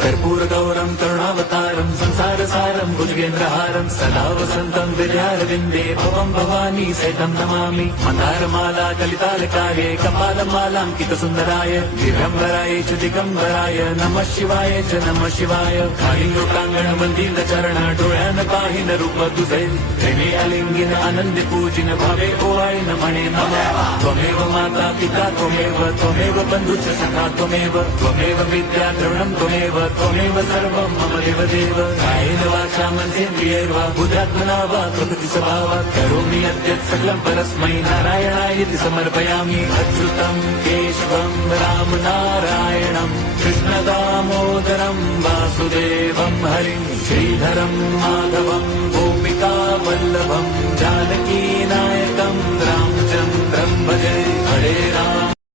कर्पूरगौरं करुणावतारं संसारसारं भुजगेन्द्रहारं सदा वसन्तं विद्यारविन्दे भवं भवानी सहितं नमामि। मन्दारमाला कलितालकाये कपालमालाङ्कितसुन्दराय दिगम्बराय च दिगम्बराय नमः शिवाय च नमः शिवाय। कालिंगोटांगण मंदिर चरण डोळ्यान पाहिन रूप तुझे प्रेमे अलिंगिन आनंदी पूजिन भावे ओवाळीन म्हणे नमः। त्वमेव माता पिता त्वमेव बंधुच सखा त्वमेव विद्या द्रवणं त्वमेव सर्वं मम देवदेव। कायेन वाचा मनसेन्द्रियैर्वा बुद्ध्यात्मना वा प्रकृति स्वभावात् करोमि यद्यत् सकलं परस्मै नारायणायेति समर्पयामि। अच्युतं केशवं राम नारायणं कृष्ण दामोदरं वासुदेवं हरिं श्रीधरं माधवं गोपिका वल्लभं जानकी नायकं रामचन्द्रं भजे। हरे राम।